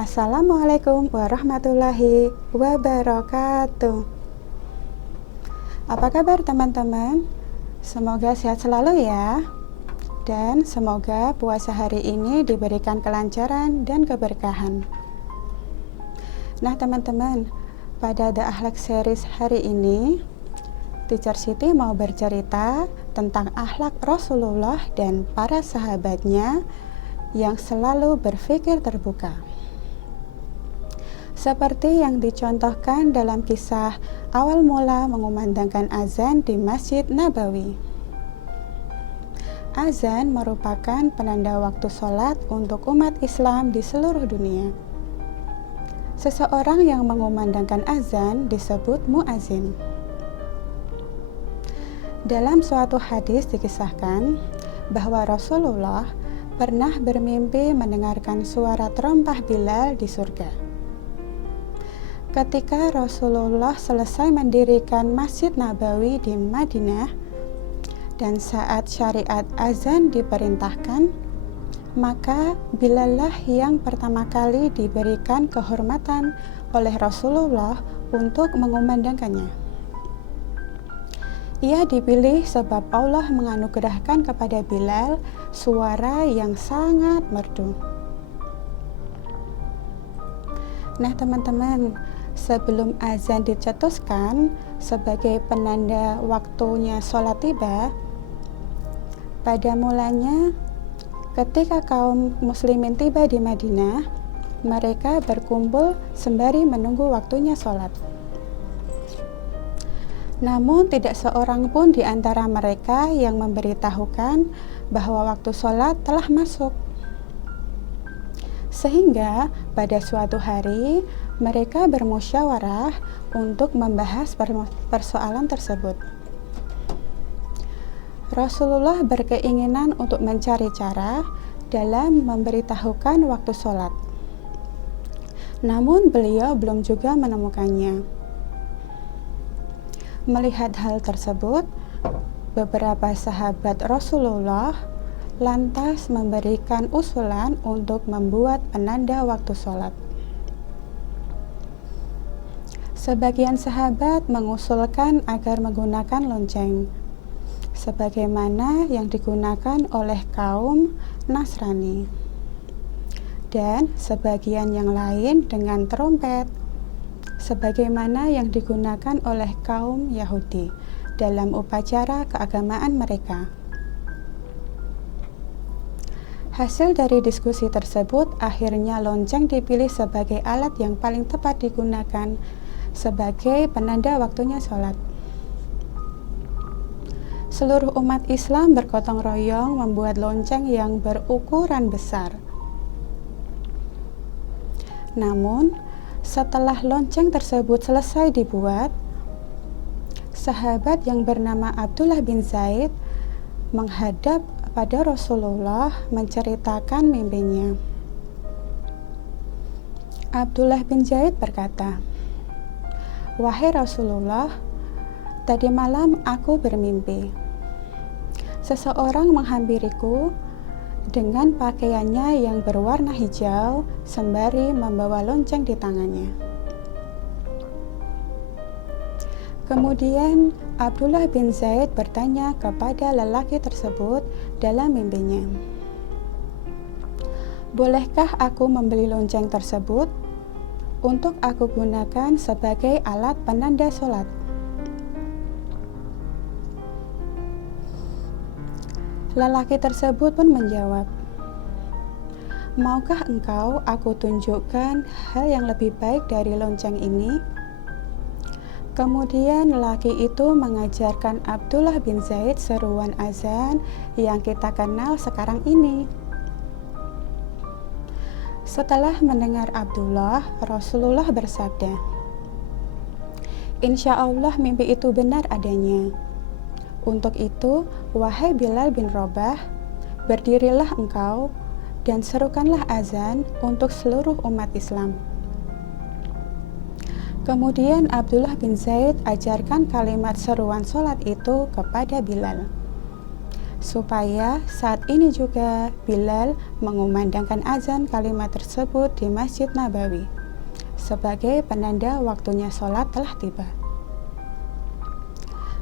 Assalamualaikum warahmatullahi wabarakatuh. Apa kabar teman-teman? Semoga sehat selalu ya. Dan semoga puasa hari ini diberikan kelancaran dan keberkahan. Nah teman-teman, pada The Akhlak Series hari ini, Teacher Siti mau bercerita tentang akhlak Rasulullah dan para sahabatnya yang selalu berpikir terbuka. Seperti yang dicontohkan dalam kisah awal mula mengumandangkan azan di Masjid Nabawi. Azan merupakan penanda waktu sholat untuk umat Islam di seluruh dunia. Seseorang yang mengumandangkan azan disebut muazin. Dalam suatu hadis dikisahkan bahwa Rasulullah pernah bermimpi mendengarkan suara terompah Bilal di surga. Ketika Rasulullah selesai mendirikan Masjid Nabawi di Madinah dan saat syariat azan diperintahkan, maka Bilal lah yang pertama kali diberikan kehormatan oleh Rasulullah untuk mengumandangkannya. Ia dipilih sebab Allah menganugerahkan kepada Bilal suara yang sangat merdu. Nah teman-teman, sebelum azan dicetuskan sebagai penanda waktunya sholat tiba, pada mulanya ketika kaum muslimin tiba di Madinah, mereka berkumpul sembari menunggu waktunya sholat. Namun tidak seorang pun di antara mereka yang memberitahukan bahwa waktu sholat telah masuk. Sehingga pada suatu hari mereka bermusyawarah untuk membahas persoalan tersebut. Rasulullah berkeinginan untuk mencari cara dalam memberitahukan waktu sholat. Namun beliau belum juga menemukannya. Melihat hal tersebut, beberapa sahabat Rasulullah lantas memberikan usulan untuk membuat penanda waktu sholat. Sebagian sahabat mengusulkan agar menggunakan lonceng, sebagaimana yang digunakan oleh kaum Nasrani, dan sebagian yang lain dengan trompet, sebagaimana yang digunakan oleh kaum Yahudi dalam upacara keagamaan mereka. Hasil dari diskusi tersebut, akhirnya lonceng dipilih sebagai alat yang paling tepat digunakan sebagai penanda waktunya sholat. Seluruh umat Islam bergotong royong membuat lonceng yang berukuran besar. Namun, setelah lonceng tersebut selesai dibuat, sahabat yang bernama Abdullah bin Zaid menghadap pada Rasulullah menceritakan mimpinya. Abdullah bin Zaid berkata, "Wahai Rasulullah, tadi malam aku bermimpi. Seseorang menghampiriku dengan pakaiannya yang berwarna hijau sembari membawa lonceng di tangannya." Kemudian Abdullah bin Zaid bertanya kepada lelaki tersebut dalam mimpinya, "Bolehkah aku membeli lonceng tersebut untuk aku gunakan sebagai alat penanda sholat?" Lelaki tersebut pun menjawab, "Maukah engkau aku tunjukkan hal yang lebih baik dari lonceng ini?" Kemudian lelaki itu mengajarkan Abdullah bin Zaid seruan azan yang kita kenal sekarang ini. Setelah mendengar Abdullah, Rasulullah bersabda, "Insya Allah mimpi itu benar adanya. Untuk itu, wahai Bilal bin Rabah, berdirilah engkau dan serukanlah azan untuk seluruh umat Islam." Kemudian Abdullah bin Zaid ajarkan kalimat seruan sholat itu kepada Bilal. supaya saat ini juga Bilal mengumandangkan azan kalimat tersebut di Masjid Nabawi sebagai penanda waktunya sholat telah tiba.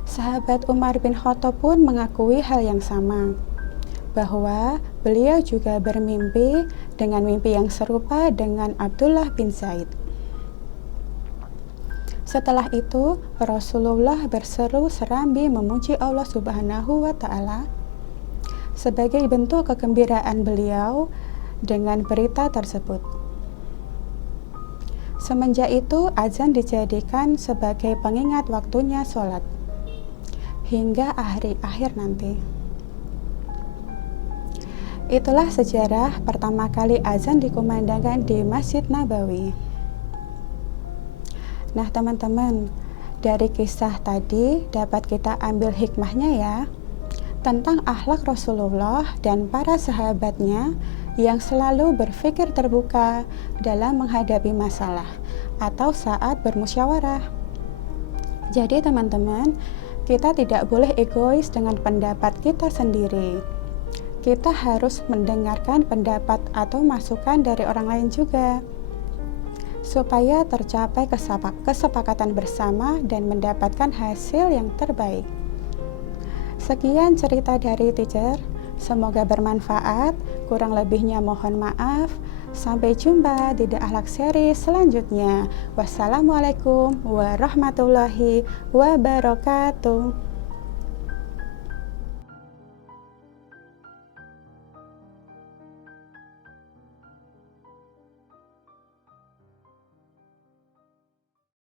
Sahabat Umar bin Khattab pun mengakui hal yang sama, bahwa beliau juga bermimpi dengan mimpi yang serupa dengan Abdullah bin Zaid. Setelah itu, Rasulullah berseru serambi memuji Allah Subhanahu wa Ta'ala sebagai bentuk kegembiraan beliau dengan berita tersebut. Semenjak itu, azan dijadikan sebagai pengingat waktunya sholat hingga akhir nanti. Itulah sejarah pertama kali azan dikumandangkan di Masjid Nabawi. Nah teman-teman, dari kisah tadi dapat kita ambil hikmahnya ya, tentang akhlak Rasulullah dan para sahabatnya yang selalu berpikir terbuka dalam menghadapi masalah atau saat bermusyawarah. Jadi teman-teman, kita tidak boleh egois dengan pendapat kita sendiri. Kita harus mendengarkan pendapat atau masukan dari orang lain juga, supaya tercapai kesepakatan bersama dan mendapatkan hasil yang terbaik. Sekian cerita dari teacher, semoga bermanfaat. Kurang lebihnya mohon maaf. Sampai jumpa di The Akhlak Series selanjutnya. Wassalamualaikum warahmatullahi wabarakatuh.